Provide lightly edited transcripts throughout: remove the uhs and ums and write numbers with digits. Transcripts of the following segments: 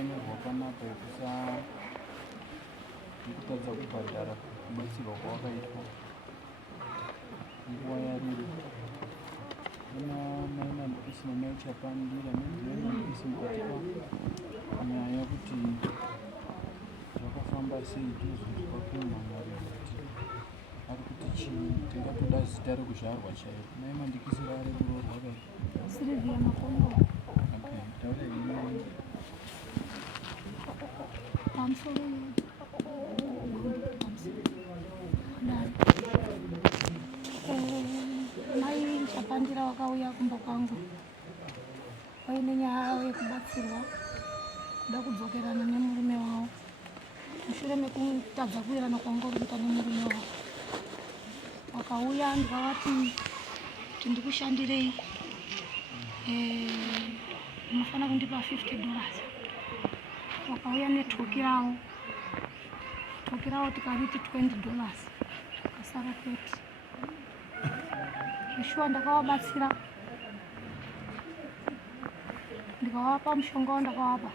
yakanyorwa panapa yekutadza kubhadhara kubatsirwa kwawakaitwa nguva yarero. Kuna mainandikisi nemaichapandira mainandikisi mukatipa nyaya kuti zvakafamba sei tozonzwa kumhamwari kuti ari kuti chii, tingatoda zita rekuzvarwa chaiko. Maimandikisi rari kurorwa kai Silvia Makombo. Okay, taura ino Pamusoro mai chapandira wakauya kumba kwangu waine nyaya yekubatsirwa kuda kudzokerana nemurume wavo mushure mekutadza kuirana kwanga uri kuita nemurume wavo. Wakauya ndikavati kuti ndikushandirei, unofanira kundipa $50. Wakauya netoki ravo tikariti $20 kasara 30. Zveshuwa ndakavabatsira, ndikavapa mushonga wandakavapa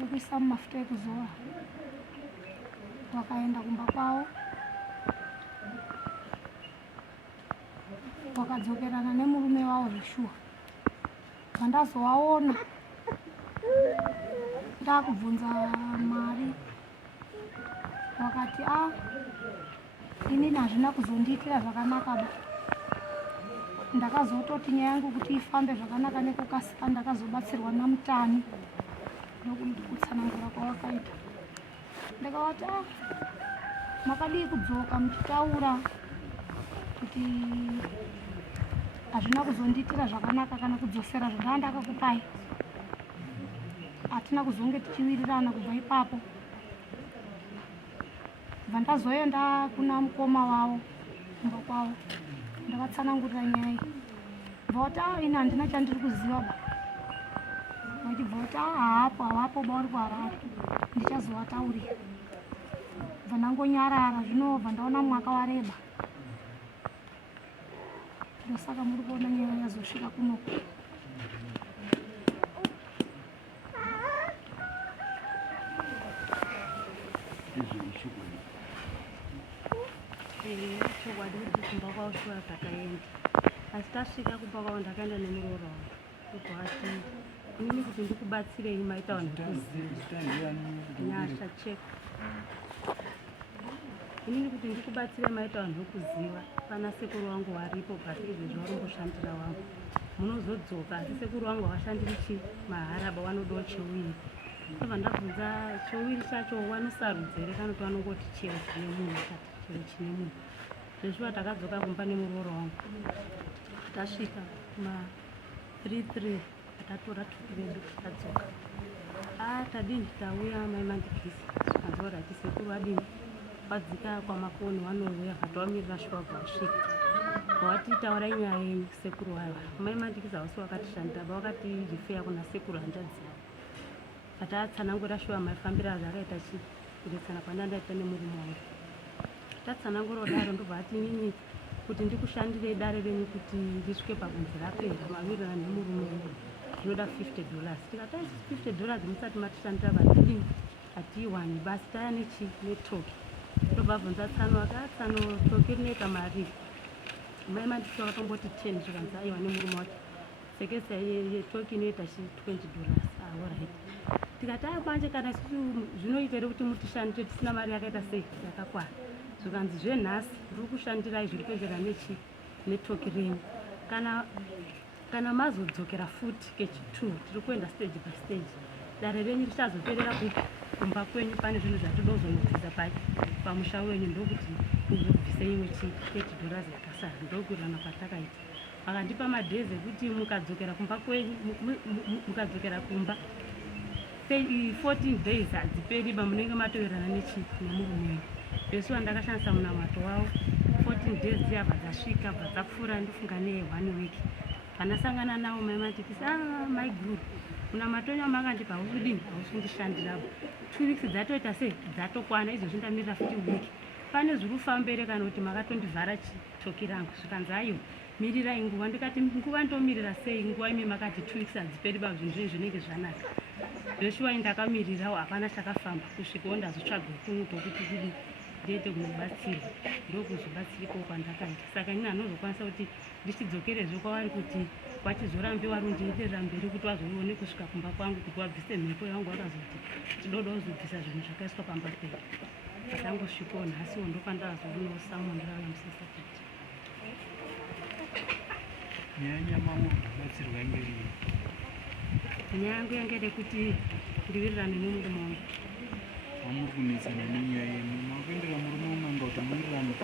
wekuisa mumafuta ekuzora. Wakaenda kumba kwavo, wakadzokerana nemurume wavo. Zveshuwa pandazovaona ndakubvunza mari, wakati inini hazvina kuzondiitira zvakanaka ba, ndakazototi nyaya yangu kuti ifambe zvakanaka nekukasika ndakazobatsirwa namutani ndokutsanangura kwawakaita. Ndakavati makadii kudzoka muchitaura kuti hazvina kuzondiitira zvakanaka kana kudzosera zvandanga ndakakupai. Hatina kuzonge tichiwirirana kubva ipapo. Bva ndazoenda kuna mukoma wavo kumba kwavo ndakatsanangurira nyaya iyi. Bvauti ini handina chandiri kuziva ba. Vachibvauti havapo ba uri kuHarare, ndichazovataurira. Bva ndangonyarara, zvino bva ndaona mwaka wareba. Ndosaka muri kuona nyaya yazosvika kunoku. chokwadi kuti kumba kwavo shuwa zvakaenda, asi tasvika kumba kwavo ndakaenda nemuroora wangu ndobvati inini kuti ndikubatsirei maitawa nyasha cheko. Inini kuti ndikubatsirei maitawa ndokuziva pana sekuru wangu varipo bhati izvezvi varumboshandira wangu munozodzoka, asi sekuru wangu havashandiri maharaba, vanodawo chewiri. Ndobva ndabvunza chewiri chacho wanosarudzere kana kuti vanongoti chero chine munhu, kati chero chine munhu. Zveshuwa takadzoka kumba nemuroora wangu, tasvika kuma 3:30 tatora tuki redu takadzoka. Tadini tauya maimandikisi azora ati sekuru adini wadzika kwamakoni wanouya, hatawamirira shuwa bvasvika. Wati taurai nyaya yenyu sekuru wayo. Maimandikisi hausi wakatishandira ba, wakati rifeya kuna sekuru handadziva. Patatsanangura shuwa maifambira zvakaita kudetsana kwandandaita nemurume wangu. Tatsanangura daro ndobva ati inini kuti ndikushandirei dare renyu kuti ndisvike pabvunzi rapera mawirirana nemurume wangu zvinoda $50. Tikati $50 musati matishandira vadini hatiiwani basi taya netoki. Ndobva bvunza Tsano, Tsano toki rinoita mari. Maimandikisi wakatomboti 10 zvikanzi aiwa nemurume wacho sekesa yetoki inoita $20. Alright. Tikati manje kana zvinoita here kuti mutishandire tisina mari yakaita sei yakakwana. Zvikanzi zvenhasi ndiri kushandirai zviri kuenderana netoki renyu. Kana mazodzokera futi kechi2 tiri kuenda stage by stage, dare renyu richazoperera kumba kwenyu. Pane zvinhu zvatoda kuzonobvisa pamusha wenyu, ndokuti muzobvise imwe $30 yakasara. Ndokurirana kwatakaita. Vakandipa madhezi ekuti mukadzokera kumba kwenyu, mukadzokera kumba 14 days hadziperi ba, munenge matowirirana nemurume wenyu. Zveshuwa ndakashandisa munamato wavo 14 days dziyabva dzasvika, bva dzapfuura ndofunga ne1 week. Pandasangana navo maimandikisi my guru munamato wenyu amangandipa hausudini hausundishandirabo. 2 weeks dzatoita sei dzatokwana, izvozvi ndamirira futi week. Pane zviri kufamba here kana kuti makatondivhara chitoki rangu. Zvikanzi aiwa mirirai nguva. Ndikati nguva ndomirira sei? Nguva imi makati 2 weeks hadziperi zvinhu zvinhu zvinenge zvanaka. Zveshuwa ndakamirirawo hapana chakafamba kusvikawo ndazotsvaga upungu hwekuti kudi ndiende kunobatsirwa, ndokuzobatsirikawo kwandakaita. Saka ini hanozokwanisa kuti ndichidzokerezve kwavari kuti vachizorambe warundienderera mberi kuti wazoone kusvika kumba kwangu kuti wabvise mhepo yangu wakazoti tidoda uzobvisa zvinhu zvakaiswa pamba pedu. Patangosvikawo nhasiwo ndopandazoonawo Samuel ndiraona musasakati. Nyaya nyama mubatsirwa ngeri. Nyaya yangu yange yekuti ndiwirirane nemurume wangu. Muri kunetsana nenyaya yenu, makuendera murume umwe kuti muwirirane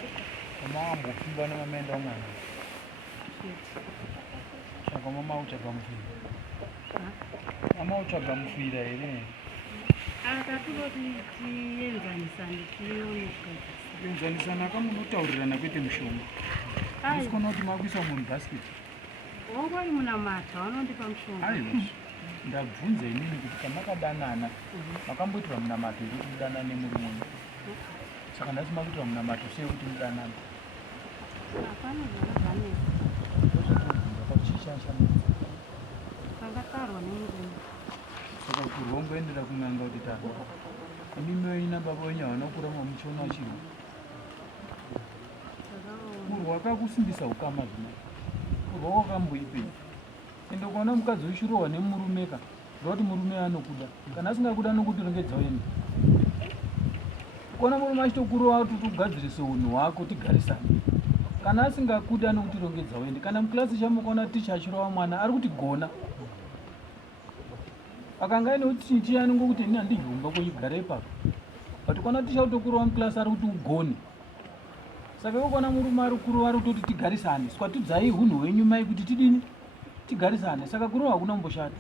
pamawambofumba nemamaenda umwana. Saka mama utsvaga mufira. Mama utsvaga mufira here? Akaturoti tienzanisane tione kugadzirisana. Kuenzanisana akamunotaurirana kwete mushonga. Musikona kuti makuisa munhu bhasiketi. Wangori munamata vanondipa mushonga. Aiwa. Ndabvunza inini kuti kamakadanana makamboitwa munamato yekuti mudanane muri mumwe. Saka nhasi makuitwa munamato sei kuti mudanane? Hapana zvakazvanesa. Ndozvotobvunza kuti chichashamisa. Pangatarwa nemurume. Saka kurwa ungoendera kun'anga kuti tata. Imimi waina baba wenyu havana kurama muchiona chirwa. Kurwa kakusimbisa ukama zvino. Kurwa kwakamboipei. Ende ukaona mukadzi uchirohwa nemurumeka ndokuti murume anokuda. Kana asingakuda nokuti rongedza uende. Ukaona murume achitokurohwa kuti ugadzirise unhu hwako tigarisane. Kana asingakuda nokuti rongedza uende. Kana mukilasi chamukaona ticha achirohwa mwana ari kuti gona. Akanga aine kuti chiyani ngokuti ini handijumba kuigara ipapo. But ukaona ticha kutokurohwa mukilasi ari kuti ugone. Saka ukaona murume ari kurohwa ari kutoti tigarisane. Swatudzai hunhu hwenyu mai kuti tidini? Tigarisane. Saka kurohwa hakuna kumboshata.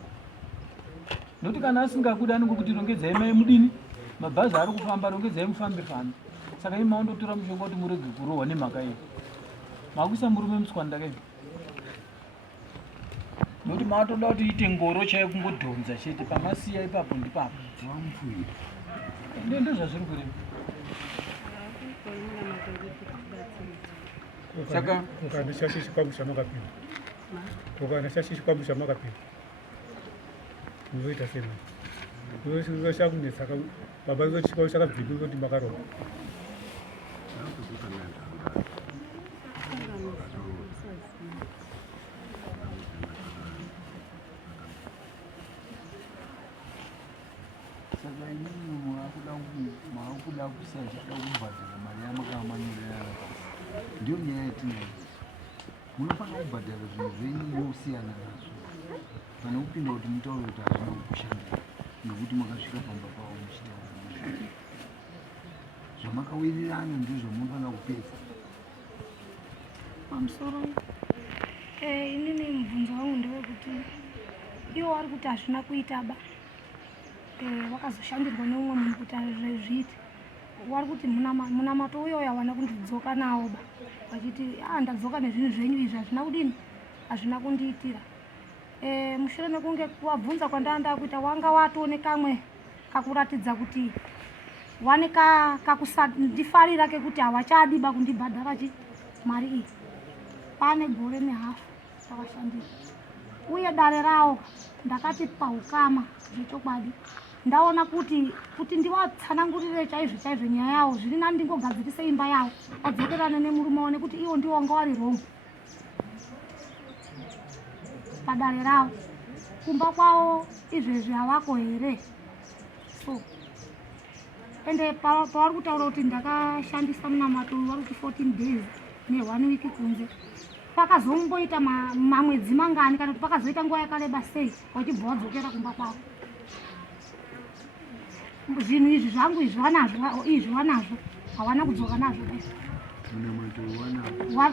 Nokuti kana asingakuda anongokuti rongedzai mai mudini? Mabhazi ari kufamba rongedzai mufambe fambe. Saka imi maondotora mushonga kuti murege kurohwa nemhaka iyo. Makuisa murume muswanda kai. Nokuti matoda kuti ite ngoro chaiyo kungodhonza chete pamasiya ipapo ndipapo. Wamufira. Ndo zvazviri kureva. Saka ukana shashi chikamu chamakapinda. Ukana shashi chikamu chamakapinda. Uzoita sema. Uzoshakunetsa baba uzochikawo chakabvika kuti makarohwa. Saka inini maakuda kusachada kubhadhara mari yamakamanyorera. Ndiyo nyaya yatinayo. Munofanira kubhadhara zvinhu zvenyu mosiyana nazvo. Kana kupinda kuti mutaure kuti hazvina kukushandira nokuti makasvika pamba pavo muchitaura nazvo. Zvamakawirirana ndizvo munofanira kupedza. Pamusoro inini mubvunzo wangu ndewekuti iwo vari kuti hazvina kuitaba. Vakazoshandirwa neumwe munhu kuti zviite. Vari kuti munamato uyo havana kundidzoka nawo ba. Vachiti ndadzoka nezvinhu zvenyu izvi hazvina kudini? Hazvina kundiitira. Mushure mekunge wabvunza kwandanda kuita wanga watone kamwe kakuratidza kuti wane kakusandifarira kekuti havachadiba kundibhadhara mari iyi. Pane gore nehafu takashandira. Uye dare rawo ndakati paukama zvechokwadi. Ndaona kuti ndivatsanangurire chaizvo chaizvo nyaya yawo zviri nani ndingogadzirise imba yawo adzokerane nemurume wawo nekuti iwo ndiwo wanga wari wrong padare rawo. Kumba kwawo izvezvi havako here? So ende pavari kutaura kuti ndakashandisa munamato vari kuti 14 days ne1 week kunze. Pakazomboita mamwedzi mangani kana kuti pakazoita nguva yakareba sei wachibva wadzokera kumba kwavo. Zvinhu izvi zvangu izvi wanazvo hawana kudzoka nazvo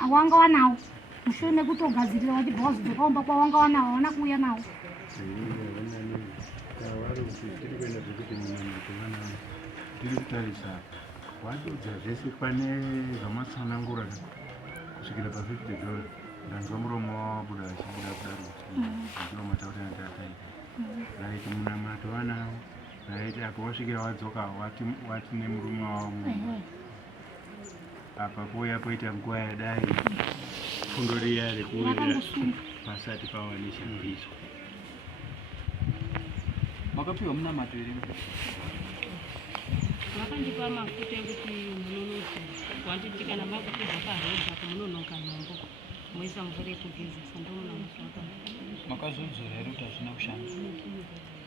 wanga wanawo mushure mekutogadzirira wachibva wazodzoka kumba kwavo wanga wanawo hawana kuuya nawo. Tiri kutarisa wadodza zvese pane zvamatsanangura kusvikira pa$50 ndanzwa muromo wabuda achibuda kudaro ndiro mataurira ndataita raiti munamato wanawo raiti apo wasvikira wadzoka wati nemurume wavo apa pouya poita nguva yadai fundo riya rekuwirira vakangosunga pasati pava neshambiso. makapiwa munamato here vakandipa mafuta ekuti munonozi wanditi kana makupedza parodha kumunonoka nhombo moisa mvura yekugezesa ndomunamazvaka makazodzora here kuti hazvina kushanda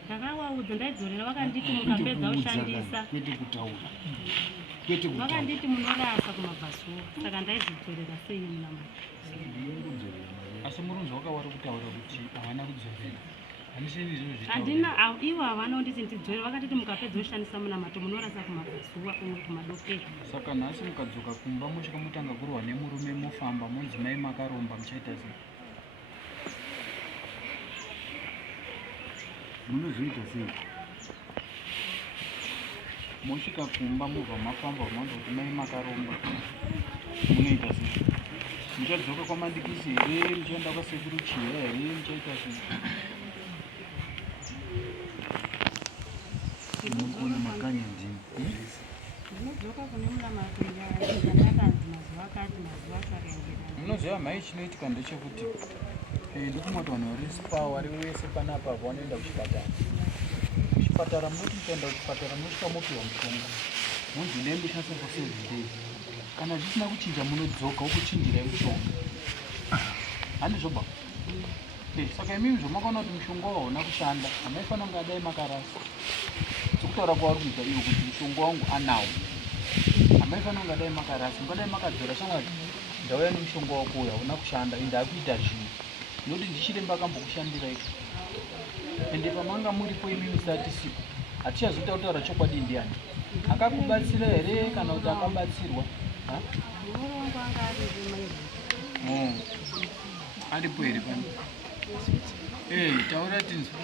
ndakawaudza ndaidzorera vakanditi mukapedza kushandisa kwete kutaura kwete kutaura vakanditi munorasa kumabvasuwa saka ndaizodzorera sei munamazvo asi murunzi wakawari kutaura kuti havana kudzorera handina ivo havana kunditi ndidzorera vakatiti mukapedza kushandisa munamato munorasa kumabvasuwa kumwe kumadokero saka nhasi mukadzoka kumba mosvika motanga kurwa nemurume mofamba monzi mai makaromba muchaita sei munozoita sei mosvika kumba mobva mafamba mwanza kuti mai makaromba munoita sei muchadzoka kwamandikisi here muchaenda kwasekuruchiya here muchaita sei munogona makanya ndini ndinodzoka kune munamato yandakanzi mazuva akati mazuva akarengerana munoziva mhai chinoitika ndechekuti ndokumati vanhu vari spa vari vese panapa vanoenda kuchipatara kuchipatara munoti muchaenda kuchipatara mosvika mopiwa mushonga munzi nembe shanse for 7 days kana zvisina kuchinja munodzoka wokuchinjirai mushonga handizvoba saka imimi zvomakaona kuti mushonga hauna kushanda hamaifanira kunge adai makarasa sokutaura kwavari kuita ivo kuti mushonga wangu anawo hamaifanira kunge adai makarasa mungadai makadzora shanga ndauya nemushonga wako uyu hauna kushanda ende akuita zvinhu nekuti ndichiremba akambokushandirai ende pamanga muripo imi musatisipo hatichazoita kutaura chokwadi ndiani akakubatsira here kana kuti akabatsirwa moro wangu anga arimaii aripo here pano taura tinzwa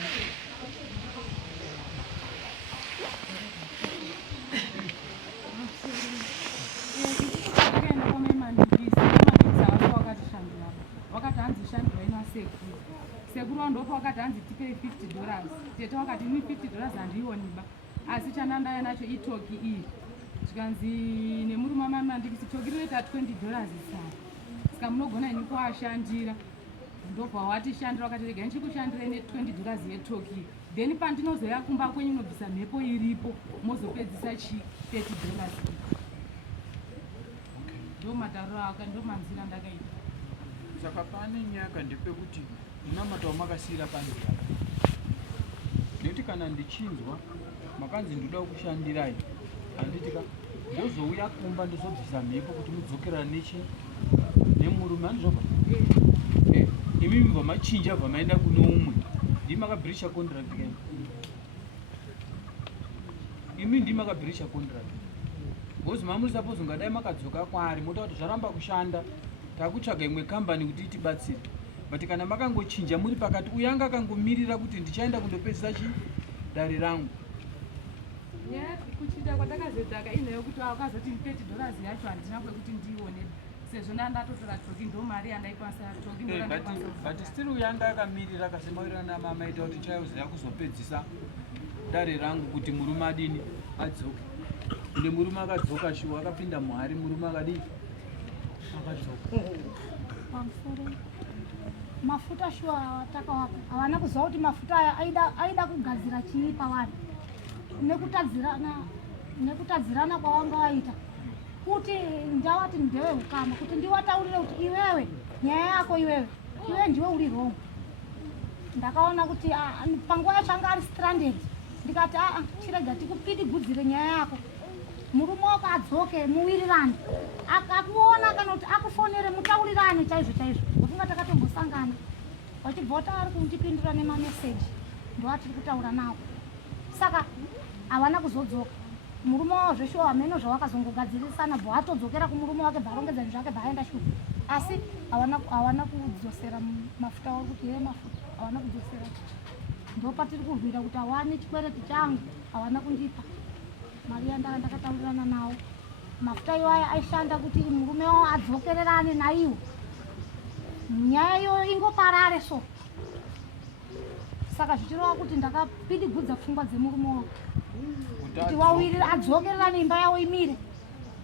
akaenda kwamemandikisi amandikisi avasi wakatishandira wakati hanzi shandirwa ina sekuru wandopa wakati hanzi tipei $50 tete wakati ini $50 handiioniba asi chanandaya nacho itoki iyi zvikanzi nemurume amamandikisi toki rinoita $20 saka saka munogona ini kuashandira ndobva watishandira wakati regai ndichikushandira ne$20 yetoki then pandinozoya kumba kwenyu nobvisa mhepo iripo mozopedzisa $30 ndo matariro aka ndo manzira ndakaita saka pane nyaka ndepekuti munamato wamakasiyira panzira nekuti kana ndichinzwa makanzi ndoda kushandirai handitika ndozouya kumba ndozobvisa mhepo kuti mudzokerana nemurume handizvoba imimi bva machinja bva maenda kuno umwe ndii makabhirisha contract keni imi ndii makabhirisha contract bcause mamuri suppose ungadai makadzoka kwaari mota kuti zvaramba kushanda takutsvaga imwe kambani kuti itibatsire but kana makangochinja muri pakati uyo anga akangomirira kuti ndichaenda kundopedzisa dare rangu kuchinja kwatakazodzaka inayo kuti wakazoti $30 yacho handina kwekuti ndione sezvo ndandatotora toki ndo mari yandaikwanisa toki but still uyo anga akamirira akasemawirirana mamaita kuti chaiuziva kuzopedzisa dare rangu kuti murume adini adzoke ende murume akadzoka shuwa akapinda muhari murume akadii akadzoka pamusoro mafuta shuwa takawapa havana kuziva kuti mafuta aya aida kugadzira chii pavari nekutadzirana kwawanga waita kuti ndawati ndewe ukama kuti ndiwataurire kuti iwewe nyaya yako iwewe ndiwe uri wrong ndakaona kuti panguva yachanga ari stranded ndikati chirega tikupidigudzire nyaya yako murume wako adzoke muwirirane akakuona kana kuti akufonere mutaurirane chaizvo chaizvo okunga takatombosangana wachibva wataari kundipindura nemameseji ndowatiri kutaura nawo saka havana kuzodzoka murume wavo zveshuwa hameno zvawakazongogadzirisana bva atodzokera kumurume wake bvarongedzani zvake baaenda shuwa asi havana kudzosera mafuta wari kuti ye mafuta havana kudzosera ndopatiri kurwira kuti awane chikwereti changu havana kundipa mari yandaka ndakataurirana nawo mafuta iwaya aishanda kuti murume wavo adzokererane naiwo nyaya iyo ingoparare so saka zvichireva kuti ndakapidigudza pfungwa dzemurume wavo kuti wawirira adzokererane imba yavo imire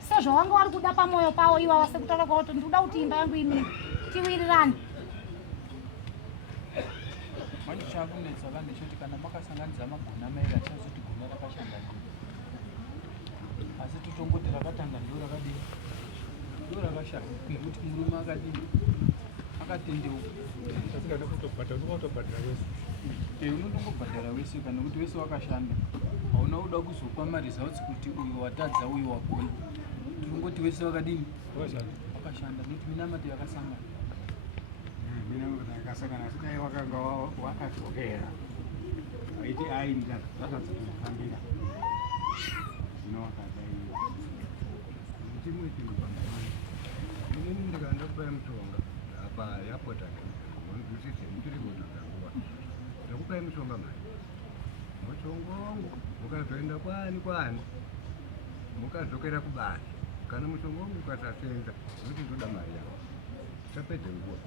sezvo wanga wari kuda pamwoyo pavo ivava sekutaura kwavo kuti ndikuda kuti imba yangu imire tiwirirane. manje chakunetsa ndechoti kana makasanganidza magona mairi achazoti gona rakashanda ndiro asi totongoti rakatanga ndo rakadini ndo rakashanda kuti murume akadini akatendeuka unotongobhadhara wese kana kuti wese wakashanda hauna kuda kuzopa maresults kuti uyu watadza uyu wagona tingoti wese wakadini wakashanda nekuti minamati yakasangana akasangana asidai wakanga wakadzokera aiti ainda zvakadzokufambira zvino wakadaiwa chimwe chinhu inini ndikandakupai mushonga apa yapota ndirigototanguva ndakupai mushonga mari mushongongu mukazoenda kwani mukadzokera kubasa kana mushonga wangu ukasasenza nokuti ndoda mari yavo tisapedze nguva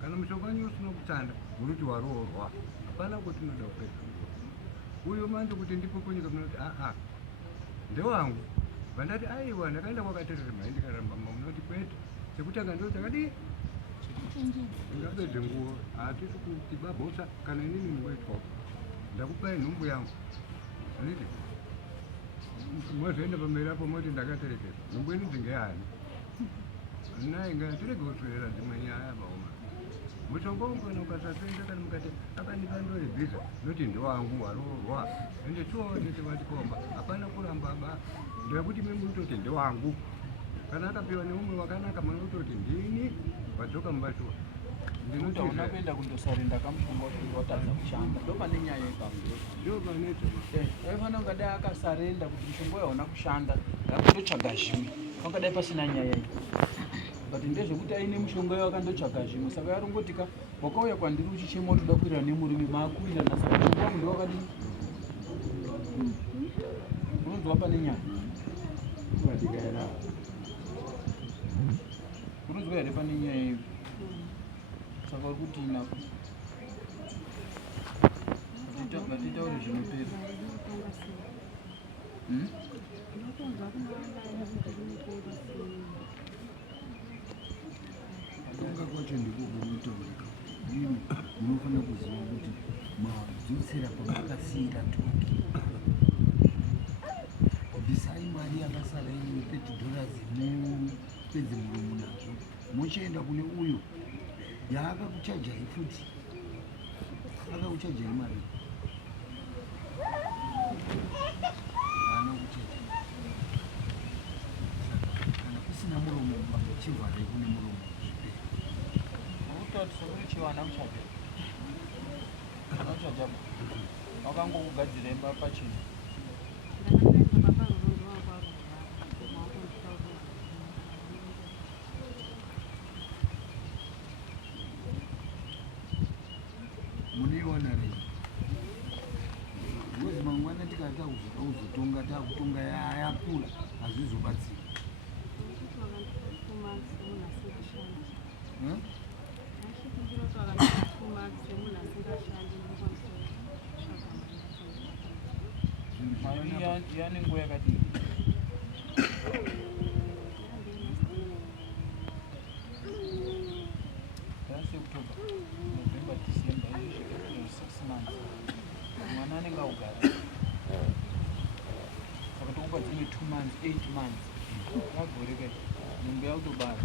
kana mushonga wanyu usina kushanda munoti waroorwa hapana kuti noda kupedza nguva uyo manje kuti ndipo kunyika munoti ndewangu vandati aiwa ndakaenda kwakaterera mai ndikarambama munoti kwete chekutanga ndo chakadii ndapedze nguva hatisi kuti babhosa kana inini niwetwa ndakupai nhumbu yangu aniti mozoenda pamberi apo moti ndakaterekeza nhumbu ino dzingehani nai ngatirege kuswera dzimwe nyaya baoma mushonga wangu kana ukasasenza kana mukati akandipa ndorebvisa noti ndewangu waroorwa ende chiwaonete vatikomba hapana kurambaba ndekuti memutoti ndewangu kana akapiwa neumwe wakanaka munototi ndini wadzoka mubashuwa ndinotauna kuenda kundosarenda kamushonga watadza kushanda ndo pane nyaya ipapo ndo paneto aifana ungadai akasarenda kuti mushonga uyu hauna kushanda ngakundotsvaga zvimwe pangadai pasina nyaya iyi but ndezvekuti aine mushonga uyu akandotsvaga zvimwe saka yarongotika wakauya kwandiri uchichema utoda kuwirana nemurume maakuwirana saka mushonga wangu ndewakadini unonzwa pane nyaya vadikaera unonzwa here pane nyaya iyo saka uri kuti inako ngatitaure zvinopera kutonga kwacho ndikokunotaurika imi munofanira kuziva kuti madzotsera pamakasiyira toki bvisai mari yakasara iwe $30 mupedze muromo nazvo mochienda kune uyo yaakakuchajai futi akakuchajai mari haana kuchaja kana kusina muromo chivharai kune muromo utati sokuri chivana kuchaja ana kuchaja wakangokugadzira imba pachina muneiwana rei ngozi mangwana tikati uzotonga takutonga yakura hazvizobatsiri yani nguva yakadini asi october november december 6 months mwana anenge augara saka tokupa dzimwe 2 months 8 months agoreka nhumbu yakutobara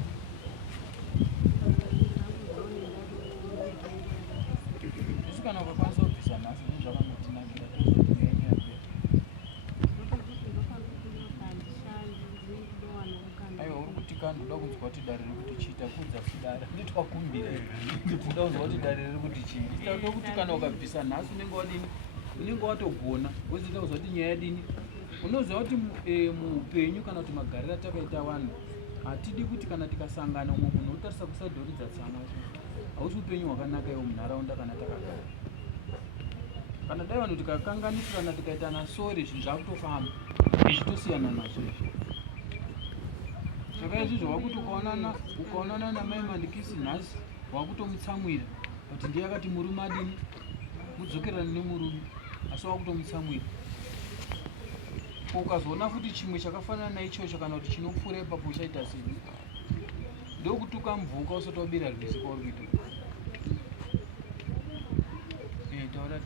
isi kana ukakwanisa kubvisa nhasi nezvakangotinakira aiwa uri kuti kandi uda kunzwa kuti dare riri kuti chiita kudza kudara nditwakumbira ndikuda kunzwa kuti dare riri kuti chii itato kuti kana ukabvisa nhasi unenge wadini unenge watogona wozoita kuzwa kuti nyaya yadini unoziva kuti muupenyu kana kuti magariro atakaita vanhu hatidi kuti kana tikasangana umwe munhu unotarisa kusadhoridza tsama hausi upenyu hwakanaka iwo munharaunda kana takagara kana dai vanhu tikakanganisirana tikaitana sori zvinhu zvakutofamba izvitosiyana nazvo izvi saka izvizvo wakuti ukaonana namai mandikisi nhasi wakutomutsamwira kuti ndiye akati murume adini mudzokerane nemurume asi wakutomutsamwira ukazoona futi chimwe chakafanana naichocho kana kuti chinopfuura ipapo uchaita sei ndokuti ukamvuka usati wabira rwizi kwauri kuita taura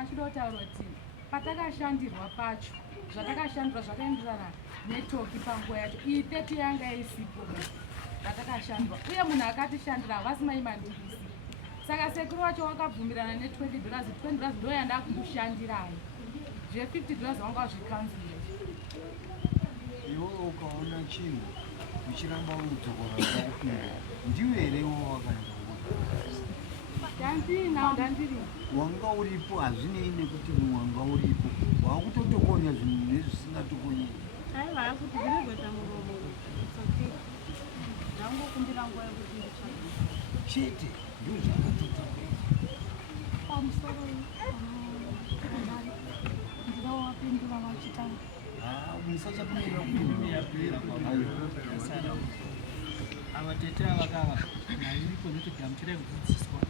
achida kutaura kuti patakashandirwa pacho zvatakashandirwa zvakaenderana netoki panguva yacho iyi 30 yanga isipo zvatakashandwa uye munhu akatishandira havasi maimandikisi saka sekuru wacho wakabvumirana ne$20 $20 ndo yanda kundoshandirayo zve$50 vanga vazvikanzira iwe ukaona chinhu uchiramba udzokora zakupinda ndiwe here wakaenda ndandiri wanga uripo hazvinei nekuti wanga uripo wakutotokonya zvinhu nezvisingatokonyei aiva kuti ndinogoita muromo ndangokumbira nguva yekuti ndichai chete ndo zvakatota pamusoro ndina wapindura vachitaura musachapinira ava tete avakava nairipo netogamu chidai kudzidziswa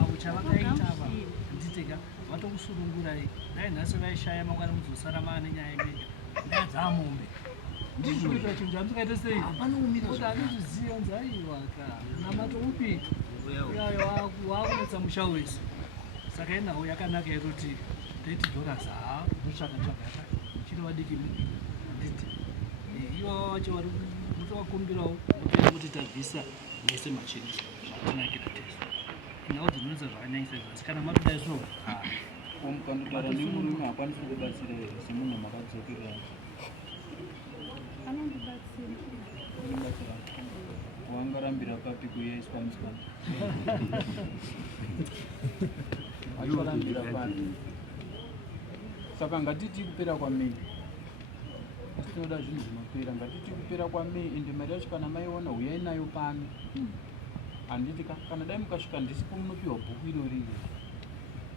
avo chavakaita ava handiteka vatokusurungurai dai nhasi vaishaya mangwana mudzosara maane nyaya imega dai dzamombe ndizvoita chinhu chamusikaita sei kuti hanizviziva nzaiwaka namato upi uyayo waakunetsa musha wese saka inawo yakanaka yatoti $30 ndotsvaka chiri vadiki handiti iwava wacho vari mutovakumbirawo opera kuti tabvisa mese machinisi zvatinakira tese nhau dzinonetsa zvakanyanyisa zvasi kana mapinda zvino mukandogara nemurume hakwanisi kubatsira here semunhu makadzokerera anondibatsira wangarambira papi kuyaiswa musikana acharambira papi saka ngatiti kupera kwamei asi tinoda zvinhu zvinopera ngatiti kupera kwamei ende mari yacho kana maiona huyai nayo pano handiti kana dai mukasvika ndisipo munopiwa bhuku iroriri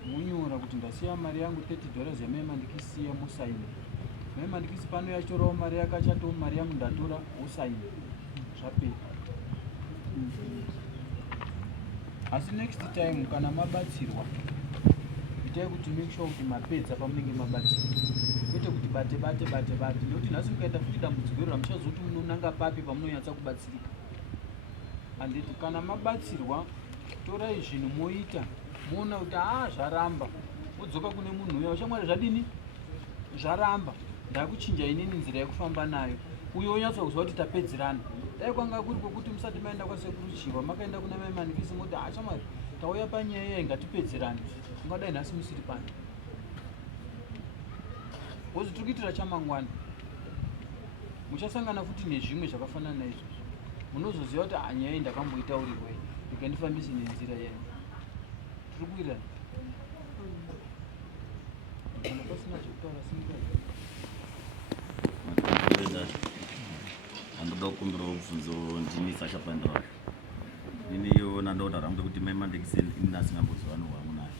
munyora kuti ndasiya mari yangu $30 yamaimandikisiya musaini maimandikisi pano yachorawo mari yakachatowo mari yangu ndatora usaini zvapera asi next time kana mabatsirwa itai kuti make sure kuti mapedza pamunenge mabatsirwa kwete kuti bate nekuti nhasi mukaita futi dambudziko iro hamuchazoti munonanga papi pamunonyatsa kubatsirika handiti kana mabatsirwa torai zvinhu moita moona kuti zvaramba wodzoka kune munhu uya ushamwari zvadini zvaramba ndakuchinja inini nzira yekufamba nayo uyo onyatsa kuziva kuti tapedzerana dai kwanga kuri kwokuti musati maenda kwasekuruchirwa makaenda kuna maimandikisi moti shamwari tauya panyaya iya ingatipedzerane ungadai nhasi musiri pano wozi tiri kuitira chamangwana muchasangana futi nezvimwe zvakafanana naizvozvo munozoziva kuti nyaya iyi ndakamboitaurirwei ndikandifambisi nenzira yayo tiri kuirana kana pasina zvekutaura simukati handoda kukumbirawo bvunzo ndini Sasha Pandora iniyo nandotaura kuti kuti maimandikisi inasingamboziva nohwangu nayo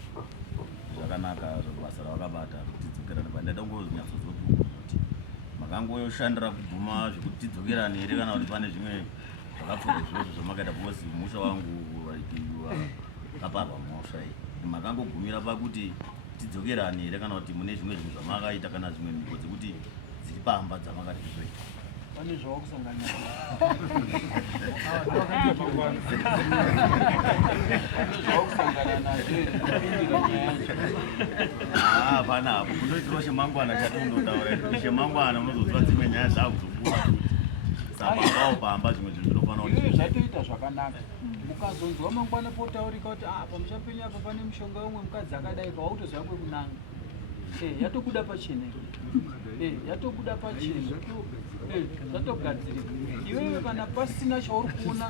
zvakanaka zvabasa ravakabata kuti tidzokerane pandaida kungozonyatsozobuku kuti makangoshandira kubvuma zvekuti tidzokerane here kana kuti pane zvimwe zvakapfuura izvozvo zvamakaita because musha wangu kaparwa mhosva iyi makangogumira pakuti tidzokerane here kana kuti mune zvimwe zvinhu zvamakaita kana zvimwe mhiko dzekuti dziri pamba dzamakati tizoita pane zvawakusangana hapana hapo kunoitirwa chemangwana chatondotaura chemangwana unozoziva dzimwe nyaya dzakuzokura saka pawo pamba zvimwe zvinhu zvinofana iwe zvatoita zvakanaka ukazonzwa mangwana potaurika kuti pamusha penyu apa pane mushonga wemwe mukadzi akadai kawautoziva kwekunanga yatobuda pachena yatobuda pachena zvatogadzirika iwewe kana pasina chauri kuona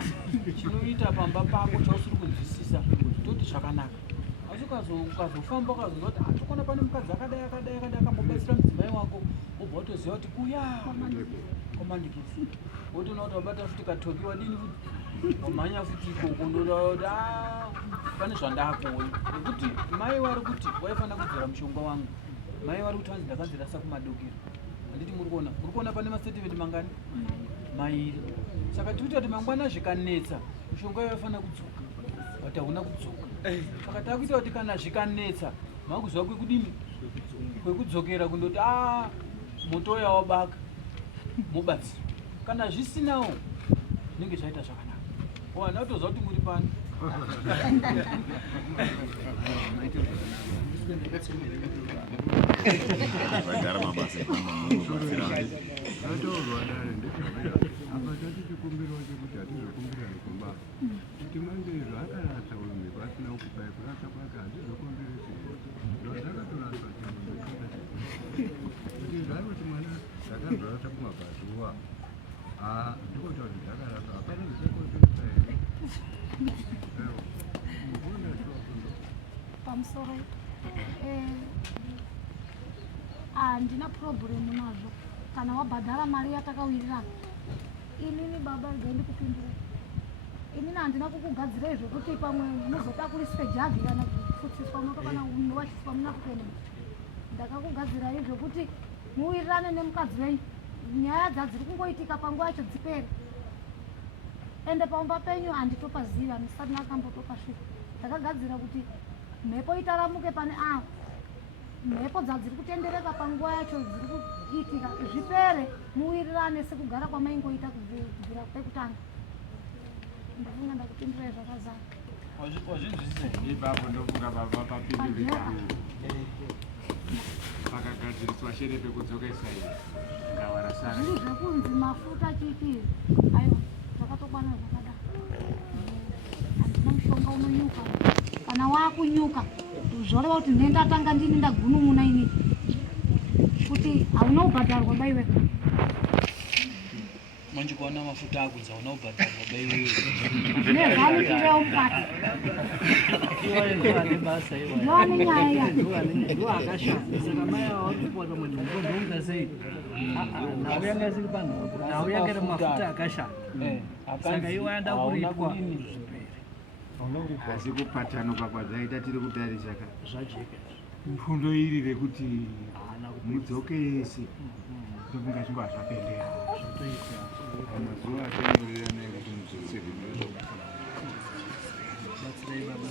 chinoita pamba pako chausiri kunzwisisa toti zvakanaka asi ukazofamba ukazonzwa kuti tokona pane mukadzi akadai akambobatsira mudzimai wako wobva watoziva kuti kuya komandikisi wotoona kuti wabata futi katoki wadini futi wamhanya futi ikoko ndoda kuti pane zvandakuona nekuti mai wari kuti waifanira kudzora mushonga wangu mai wari kuti hanzi ndakanzirasa kumadokero handiti muri kuona pane mastatement mangani mairi saka tiri kuti mangwana zvikanetsa mushonga wayo waifanira kudzoka but hauna kudzoka saka takuita kuti kana zvikanetsa makuziva kwekudini kwekudzokera kundoti motouya wabaka mubatsiro kana zvisinawo zvinenge zvaita zvakanaka wana utoziva kuti muri pani vagara mabasa apatati chikumbiro chekuti hatizokumbira nekumba kuti manje zvakarasa ume pasina kubai kurasa kwake hatizokomberesi zvazvakatorasa kuti zvaroti mwana zvakazorasa kumabhazuwa ndikotauri zvakarasa hapana zvichakonzeresa here pamusoro handina purobhuremu nazvo kana wabhadhara mari yatakawirira inini baba regai ndikupindure inini handina kukugadzirei zvokuti pamwe muzotakuriswe jagi kana kufutsiswa moto kana wachiswa muna kupenemu ndakakugadzirai zvokuti muwirirane nemukadzi wenyu nyaya dzadziri kungoitika panguva yacho dzipere ende pamba penyu handitopaziva misati nakambotopasvika ndakagadzira kuti mhepo itaramuke pane avo mhepo dzadziri kutendereka panguva yacho dziri kuitika zvipere muwirirane sekugara kwamaingoita kubvira pekutanga ndofunga ndakupindurai zvakazara wazvinzwisisa ipapo ndofunga baba papindurika pakagadziriswa shere pekudzokesa iyi ngawarasara zviri zvekunzi mafuta chiitiri aiwa zvakatokwana zvakada handina mushonga unonyuka kana waakunyuka zvoreva kuti ndendatanga ndini ndagunun'una ini kuti hauna kubhadharwa baiwe manje kuona mafuta akunzi hauna kubhadharwa baiwe nezvamutireo mukati ndovane nyaya iya ndoakashanda saka mai avari kupota munhu ndounga sei nhau yanga isiri panhoko nhau yanga iri mafuta akashanda saka iwo yanda kuritwa asi kupatanuka kwazvaita tiri kutarisa ka zvajeka fundo iri rekuti mudzokese ndofunga zvinga zvapendera mazuva atanyorerana ekuti mudzokese batsirai baba